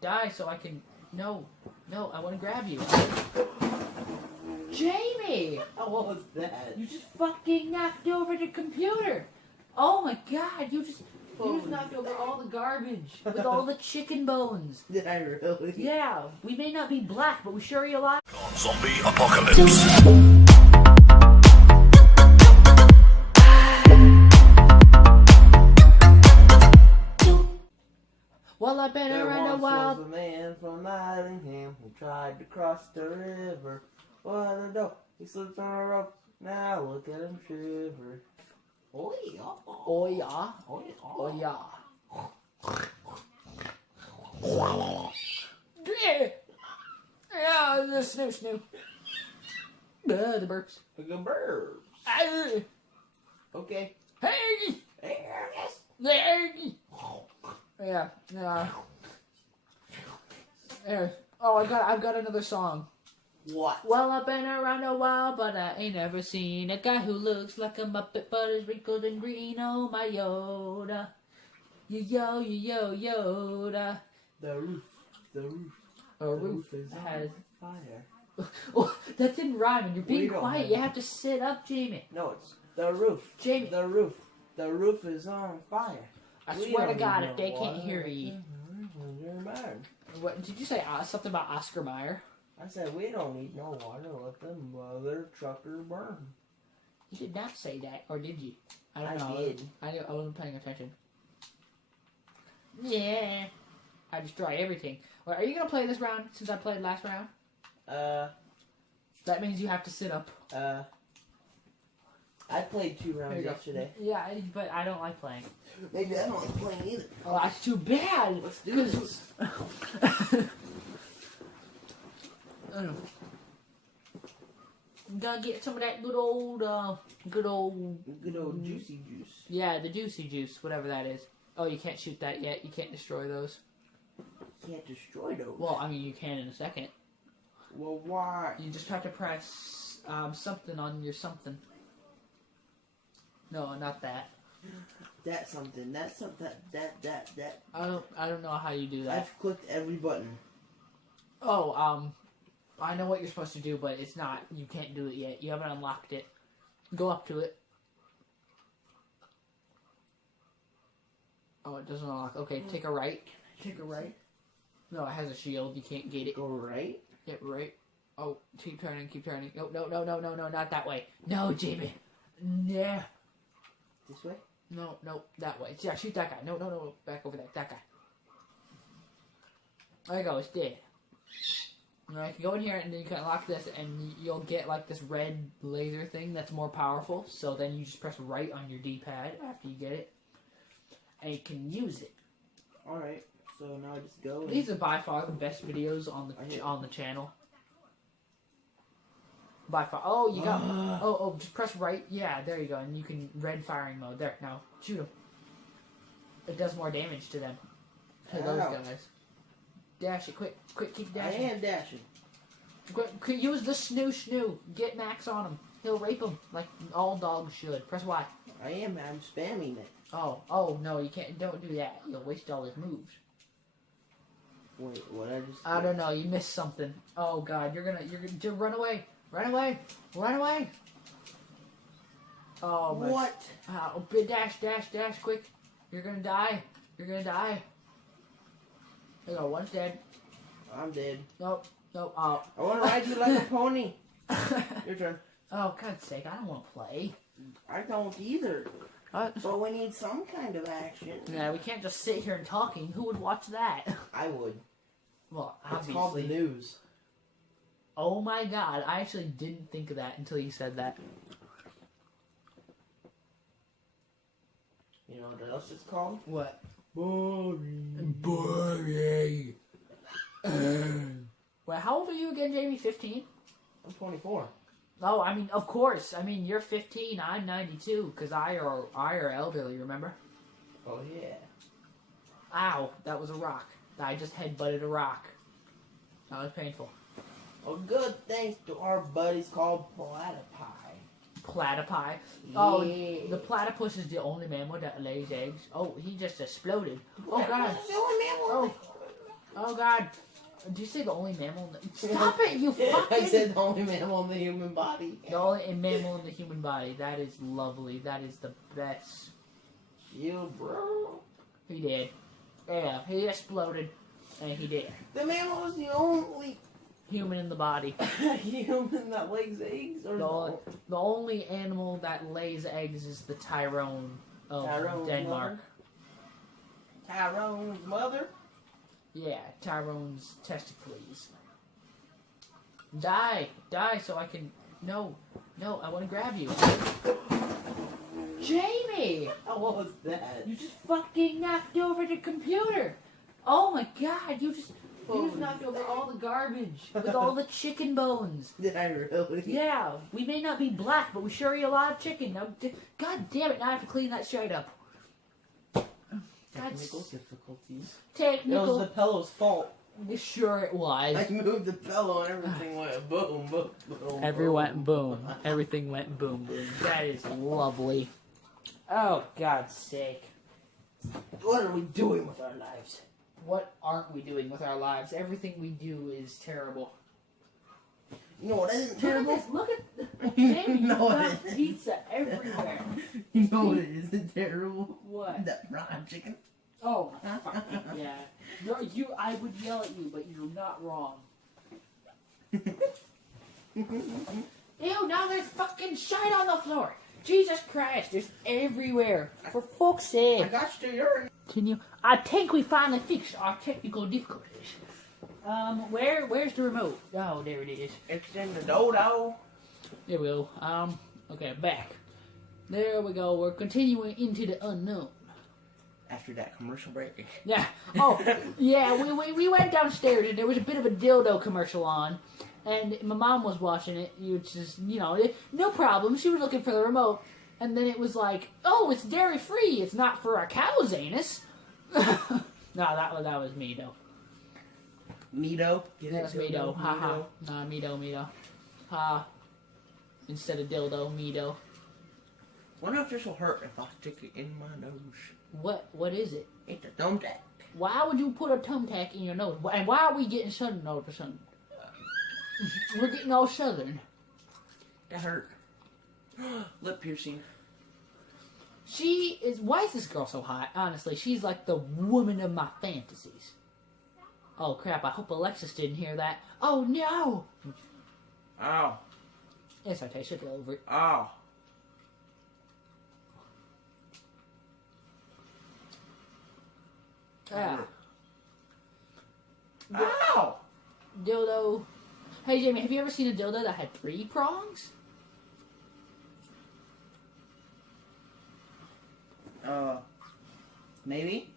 Die so I can... No, I want to grab you. Jamie! Oh, what was that? You just fucking knocked over the computer. Oh my god, you just knocked over all the garbage with all the chicken bones. Did I really? Yeah, we may not be black, but we sure are alive. Zombie apocalypse. Well, I've been around a while. There was a man from Nottingham who tried to cross the river. What a dope. He slipped on a rope. Now look at him shiver. Oh yeah. Oh yeah. Oh yeah. Oh yeah. Yeah, the snoo. The burps. Look at birds. Ah. Okay. Hey! Hey, Ernest. Hey! Yeah. There. Oh, I've got another song. What? Well, I've been around a while, but I ain't ever seen a guy who looks like a Muppet, but is wrinkled and green. Oh, my Yoda. Yoda. The roof. A roof is has... on fire. Oh, that didn't rhyme, and you're being We don't quiet. have You it. have to sit up, Jamie. No, it's the roof. Jamie. The roof. The roof is on fire. I We swear to don't God, need if they no can't water. hear you. What did you say? Something about Oscar Mayer? I said, we don't need no water. Let them mother trucker burn. You did not say that, or did you? I don't I know. did. I wasn't paying attention. Yeah. I destroy everything. Well, are you going to play this round since I played last round? That means you have to sit up. I played 2 rounds yesterday. Yeah, but I don't like playing. Maybe I don't like playing either. Oh, that's too bad. Let's do this. Gotta get some of that good old Juicy juice. Yeah, the juicy juice, whatever that is. Oh, you can't shoot that yet. You can't destroy those. Can't destroy those. Well, I mean, you can in a second. Well, why? You just have to press something on your something. No, not that. That's something. That's something. That. I don't know how you do that. I've clicked every button. Oh, I know what you're supposed to do, but it's not. You can't do it yet. You haven't unlocked it. Go up to it. Oh, it doesn't unlock. Okay, take a right. Take a right. No, it has a shield. You can't get it. Go right. Get right. Oh, keep turning. No, not that way. No, Jamie. Yeah. This way? No, that way. Yeah, shoot that guy. No, back over there. That guy. There you go, it's dead. Alright, you can go in here and then you can unlock this and you'll get like this red laser thing that's more powerful. So then you just press right on your D-pad after you get it. And you can use it. Alright, so now I just go. These are by far the best videos on the channel. By far. Oh, you got... Oh, just press right. Yeah, there you go. And you can... Red firing mode. There, now. Shoot them. It does more damage to them. To those guys. Dash it. Quick, keep dashing. I am dashing. Quick, use the snoo. Get Max on him. He'll rape him like all dogs should. Press Y. I'm spamming it. Oh, no, you can't... Don't do that. You'll waste all his moves. Wait, what I just... I don't know. You missed something. Oh, God. You're gonna run away. Run away! Oh my! What? Dash! Quick! You're gonna die! There you go. One's dead. I'm dead. Nope. Oh. I want to ride you like a pony. Your turn. Oh, God's sake! I don't want to play. I don't either. But we need some kind of action. Yeah, we can't just sit here and talking. Who would watch that? I would. Well, obviously. It's called the news. Oh my God, I actually didn't think of that until you said that. You know what else it's called? What? Boring. Well, how old are you again, Jamie? 15? I'm 24. Oh, I mean, of course. I mean, you're 15, I'm 92, because I are elderly, remember? Oh, yeah. Ow, that was a rock. I just headbutted a rock. That was painful. Well, good thanks to our buddies called platypi. Platypi? Yeah. Oh, the platypus is the only mammal that lays eggs. Oh, he just exploded. Oh, God. Oh God. Did you say the only mammal? Stop it, you fucking... I said the only mammal in the human body. The only mammal in the human body. That is lovely. That is the best. You, bro. He did. Yeah, he exploded. And he did. The mammal is the only Human in the body. human that lays eggs? Or The only animal that lays eggs is the Tyrone of Denmark. Mother? Tyrone's mother? Yeah, Tyrone's testicles. Die so I can... No, I want to grab you. Jamie! What was that? You just fucking knocked over the computer! Oh my God, you just knocked over all the garbage with all the chicken bones. Did I really? Yeah, we may not be black, but we sure eat a lot of chicken. Now, God damn it, now I have to clean that shit up. Technical difficulties. Technical. It was the pillow's fault. Sure it was. I moved the pillow and everything went boom, boom, boom. Everything went boom, boom. That is lovely. Oh, God's sake. What are we doing with our lives? What aren't we doing with our lives? Everything we do is terrible. You know what isn't terrible? Look at Jamie, No, you it got isn't. pizza everywhere. You know what isn't terrible? What? That fried chicken. Oh, yeah. I would yell at you, but you're not wrong. Ew, now there's fucking shite on the floor. Jesus Christ, there's everywhere. For fuck's sake. I got you to urine. Continue. I think we finally fixed our technical difficulties. Where's the remote? Oh, there it is. It's in the dodo. There we go. Okay, back. There we go. We're continuing into the unknown. After that commercial break. Yeah. Oh, yeah. We went downstairs and there was a bit of a dildo commercial on, and my mom was watching it. Which is, no problem. She was looking for the remote, and then it was like, oh, it's dairy free. It's not for a cow's anus. No, that was me though. Meadow. That's Meadow. Ha ha. Nah, Meadow. Ha. Instead of dildo, Meadow. Wonder if this will hurt if I stick it in my nose. What is it? It's a thumbtack. Why would you put a thumbtack in your nose? And why are we getting southern all of a sudden? We're getting all southern. That hurt. Lip piercing. Why is this girl so hot? Honestly, she's like the woman of my fantasies. Oh crap, I hope Alexis didn't hear that. Oh no! Ow. It's okay, she'll get over it. Ow. Ah. Ow! Dildo. Hey Jamie, have you ever seen a dildo that had 3 prongs? Maybe?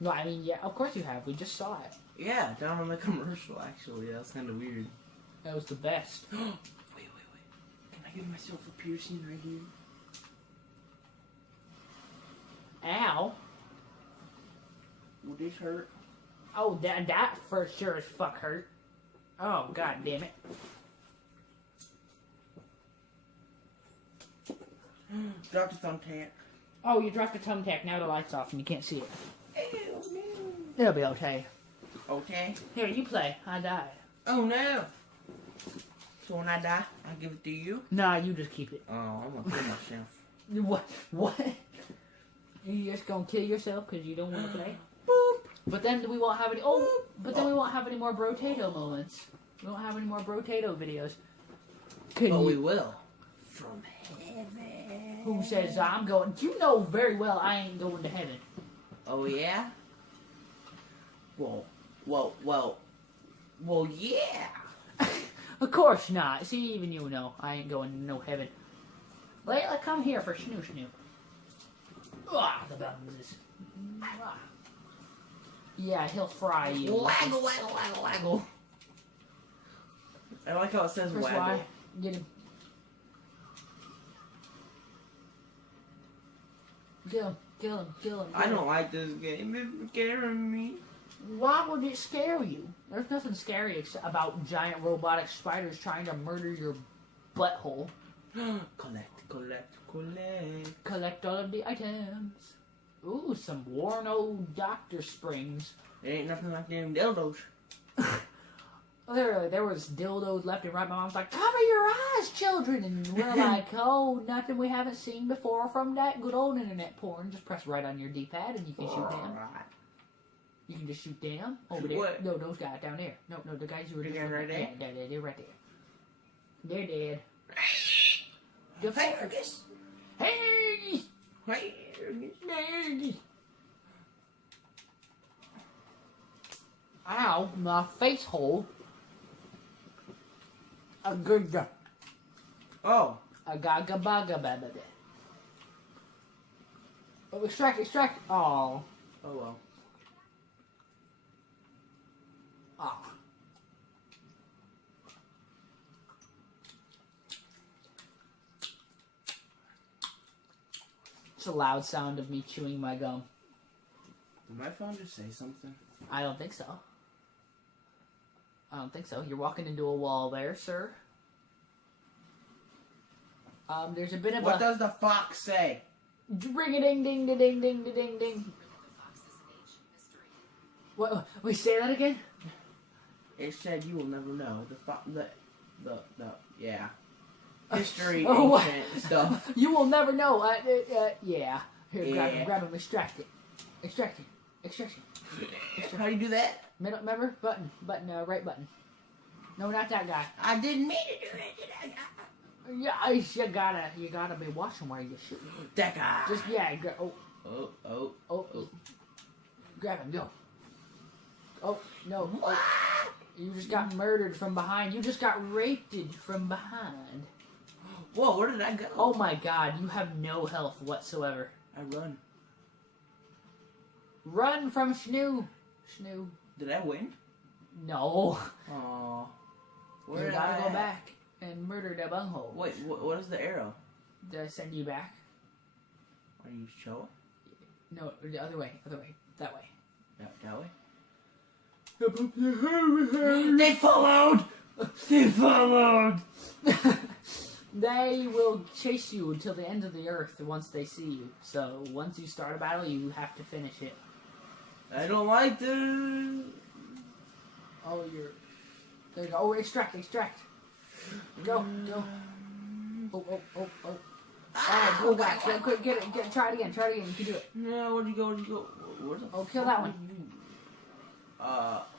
No, I mean, yeah, of course you have. We just saw it. Yeah, down on the commercial, actually. That's kind of weird. That was the best. Wait. Can I give myself a piercing right here? Ow. Will this hurt? Oh, that for sure as fuck hurt. Oh, God damn it. Drop the thumbtack. Oh, you dropped the thumbtack. Now the light's off and you can't see it. Ew, no. It'll be okay. Okay. Here, you play. I died. Oh, no. So when I die, I give it to you? Nah, you just keep it. Oh, I'm gonna kill myself. What? You just gonna kill yourself because you don't want to play? Boop. But then we won't have any. Oh, but then we won't have any more Brotato moments. We won't have any more Brotato videos. Oh, we will. From heaven. Who says I'm going? You know very well I ain't going to heaven. Oh, yeah? Well, yeah. Of course not. See, even you know I ain't going to no heaven. Layla, come here for snoo snoo. Ah, the buns. Yeah, he'll fry you. Waggle, waggle, waggle, waggle. I like how it says Chris, waggle. why? Get him. Kill him. I don't like this game. It's scaring me. Why would it scare you? There's nothing scary about giant robotic spiders trying to murder your butthole. Collect. Collect all of the items. Ooh, some worn old Dr. Springs. It ain't nothing like them dildos. Literally, there was dildos left and right. My mom's like, cover your eyes, children. And we're like, oh, nothing we haven't seen before from that good old internet porn. Just press right on your D-pad and you can shoot them. You can just shoot them over there. What? No, those guys down there. No, the guys you were The just guys right there? Yeah, they're right there. They're dead. Hey, Fergus! Hey! Hey! Hey! Ow, my face hole. A good. Oh. A gaga baga baga. Oh, extract. Oh. Oh well. Ah. It's a loud sound of me chewing my gum. Did my phone just say something? I don't think so. You're walking into a wall there, sir. There's a bit of What does the fox say? Ring a ding ding ding ding ding ding ding. What? We say that again? It said you will never know. Yeah. History, Oh, ancient stuff. You will never know. Yeah. Here, Yeah. grab him, extract it. Extraction. How do you do that? Middle, remember? Button, right button. No, not that guy. I didn't mean to do it. Yeah, you gotta be watching where you're shooting. That guy. Just, Oh. Grab him, go. Oh, no. Oh. You just got murdered from behind. You just got raped from behind. Whoa, where did I go? Oh my god, you have no health whatsoever. I run. Run from Snoo. Did I win? No. Aw. You gotta go back and murder the bunghole. Wait, what is the arrow? Did I send you back? Are you sure? No, the other way. That way. That way? They followed! They will chase you until the end of the earth once they see you. So once you start a battle, you have to finish it. I don't like this. Oh, there you go. Oh, extract. Go. Oh. Oh, back. Quick, get it. Try it again. You can do it. No, where'd you go? Where's the Kill that one.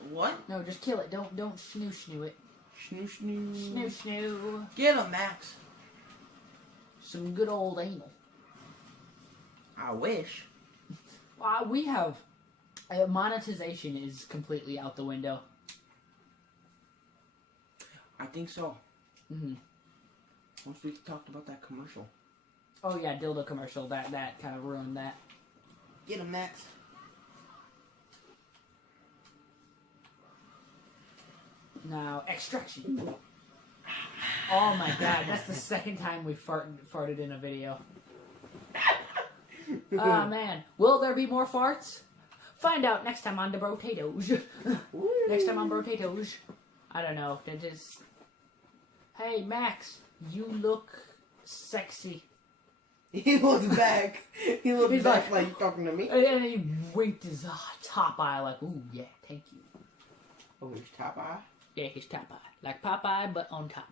What? No, just kill it. Don't snoo it. Snoo. Get him, Max. Some good old anal. I wish. We have... monetization is completely out the window. I think so. Mm-hmm. Once we talked about that commercial. Oh yeah, dildo commercial. That kind of ruined that. Get him, Max. Now, extraction. Oh my god, that's the second time we farted in a video. Oh man, will there be more farts? Find out next time on the Brotatoes. Next time on Brotatoes. I don't know. That is. Hey Max, you look sexy. He looks back. He's He's back like talking to me. And then he winked his top eye like, ooh yeah, thank you. Oh, his top eye? Yeah, his top eye. Like Popeye, but on top.